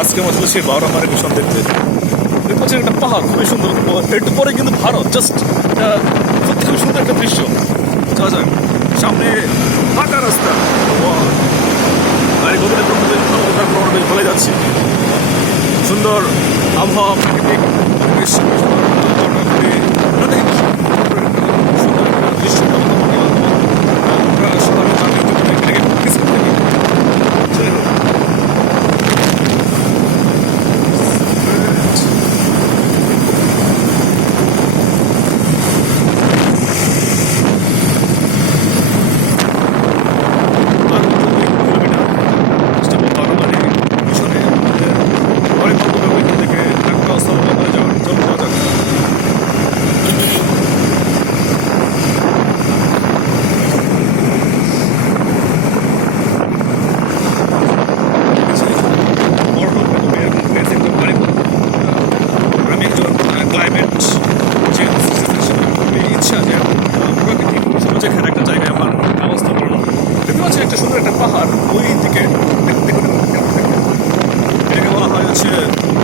আজকে আমরা চলেছি বাউরামারি মিশন দেখতে। দেখতে পাচ্ছি একটা পাহাড় খুবই সুন্দর, একটু পরে কিন্তু ভারত। জাস্ট সত্যি খুব সুন্দর একটা দৃশ্য। যাওয়া যাক, সামনে ফাঁকা রাস্তা, গাড়ি গভীরে বেশ বলে যাচ্ছি। সুন্দর আবহাওয়া, প্রাকৃতিক পরিবেশ, দৃশ্য একটা সুন্দর একটা পাহাড়। ওই দিকে এটাকে বলা হয় হচ্ছে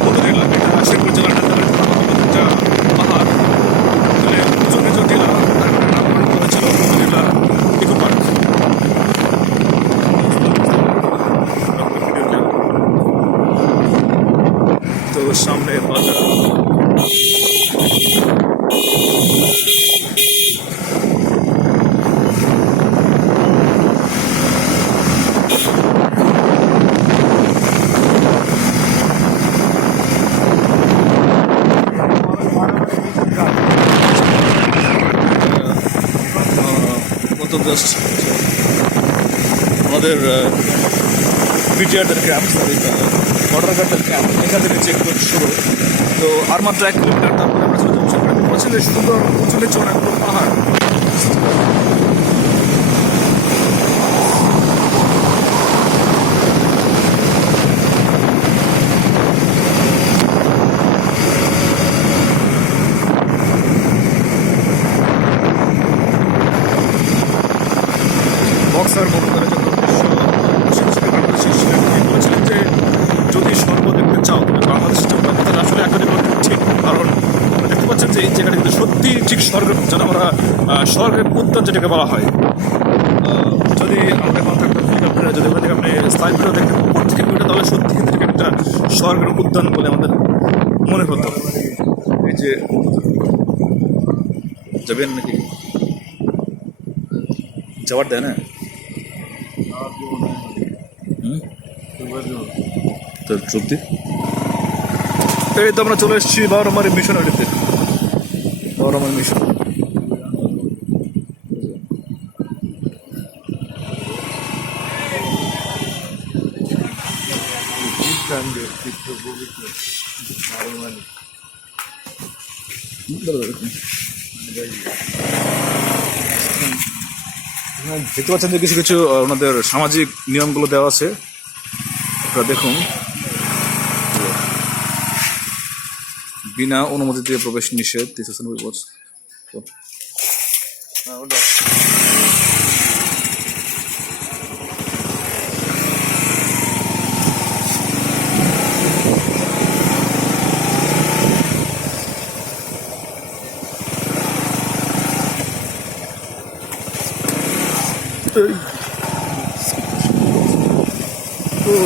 মধুরেলা। এটা শেরপুর জেলার একটা পাহাড়, মানে উঁচু টিলা, নামকরণ করেছিল মধুরেলা ইকো পার্ক। তো সামনে বাজার, জাস্ট আমাদের বিটিআরদের ক্যাম্প, বর্ডার গার্ডের ক্যাম্প, এখান থেকে চেকপোস্ট শুরু। তো আর মাত্র 1 কিলোমিটার, তারপরে আমরা চলে যাচ্ছি সুন্দর উঁচু নিচু অনেকগুলো পাহাড়। বক্সার মনোদরের জন্য বলেছিলেন যে যদি স্বর্গ দেখতে চাও তবে বাংলাদেশ যাবো। তাহলে আসলে একাধিক ঠিক, কারণ দেখতে পাচ্ছেন যে এই জায়গাটা কিন্তু সত্যি ঠিক স্বর্গের, যেন আমরা স্বর্গের উদ্যান যেটাকে বলা হয়। যদি আমরা এখন থাকতাম, যদি ওখান থেকে আপনি স্থায়ী ভিডিও দেখতেন উপর থেকে ভিডিও, তাহলে সত্যি কিন্তু একটা স্বর্গের উদ্যান বলে আমাদের মনে হতো। এই যে যাবেন নাকি, যাওয়ার দেয় না তো সত্যি। এই তো আমরা চলে এসেছি বাউরামারি মিশনারিতে। বাউরামারি মিশন দেখতে পাচ্ছেন যে কিছু কিছু ওনাদের সামাজিক নিয়মগুলো দেওয়া আছে, আপনারা দেখুন। বিনা অনুমতিতে প্রবেশ নিষেধ।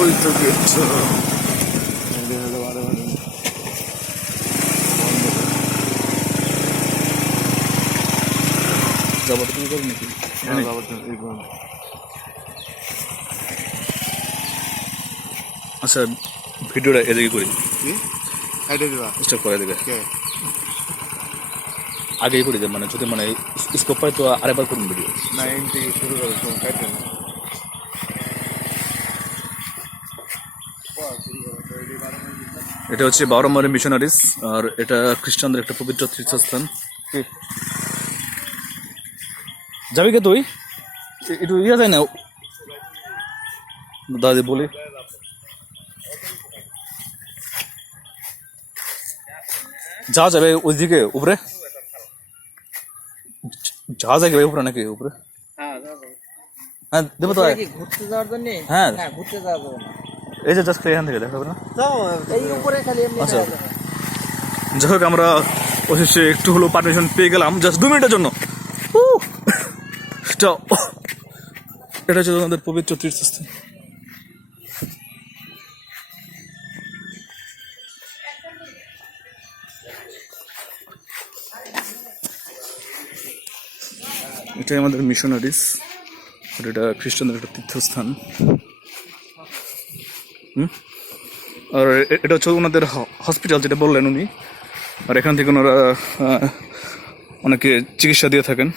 ওই তো গেটটা, যাবো তুমি করো নাকি? আচ্ছা, ভিডিওটা এদিকে করি, স্টপ করে দেবে আগেই করে দেবে, মানে যদি মানে স্কোপ পাই তো আরেকবার করুন ভিডিও। এটা হচ্ছে বাউরামারি মিশনারিজ, আর এটা খ্রিস্টানদের একটা পবিত্র তীর্থস্থান। যাবি কে তুই? একটু ইয়ে যায় না দাদি বলি, যাওয়া যাবে ওইদিকে উপরে, যাওয়া যাবে উপরে নাকি উপরে? হ্যাঁ দেবো তো, ঘুরতে যাওয়ার জন্য। হ্যাঁ ঘুরতে যাওয়া যাবে না। এই যে জাস্ট এখান থেকে দেখা যাবে না? এই উপরে খালি এমনি আচ্ছা যাই হোক আমরা অবশেষে একটু হলো পারমিশন পেয়ে গেলাম জাস্ট 2 মিনিটের জন্য। এটা হচ্ছে আমাদের পবিত্র তীর্থস্থান। এটাই আমাদের মিশনারিজ, আর এটা খ্রিস্টানদের একটা তীর্থস্থান। আর এটা হচ্ছে ওনাদের হসপিটাল যেটা বললেন উনি, আর এখান থেকে ওনারা অনেকে চিকিৎসা দিয়ে থাকেন।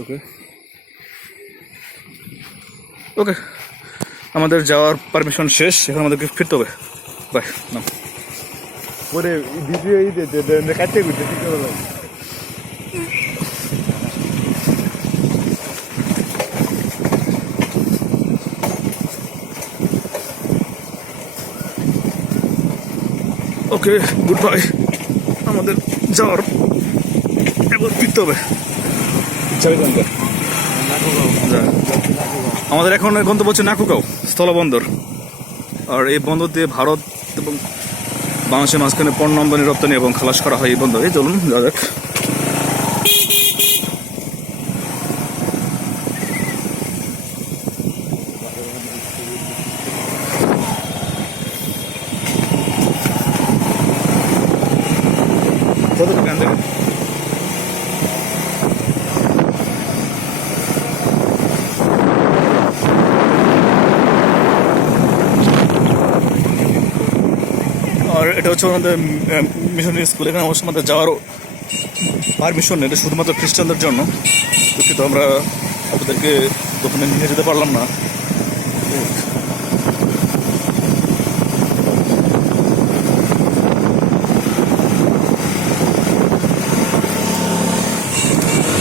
ওকে ওকে, আমাদের যাওয়ার পারমিশন শেষ, এখন আমাদেরকে ফিরতে হবে। বাই না পরে ভিডিও কাটতে করতে ঠিক করে ওকে গুড বাই, আমাদের যাওয়ার এবার ফিরতে হবে। আমাদের এখন গন্তব্য হচ্ছে নাকুগাঁও স্থলবন্দর, আর এই বন্দর দিয়ে ভারত এবং বাংলাদেশের মাঝখানে পণ্য আমদানি রপ্তানি এবং খালাস করা হয় এই বন্দরে। চলুন যাওয়া যাক। আর এটা হচ্ছে আমাদের মিশনারি স্কুল। এখানে অবশ্য আমাদের যাওয়ার পারমিশন নেই, এটা শুধুমাত্র খ্রিস্টানদের জন্য। দুঃখিত, আমরা আপনাদেরকে প্রথমে নিয়ে যেতে পারলাম না।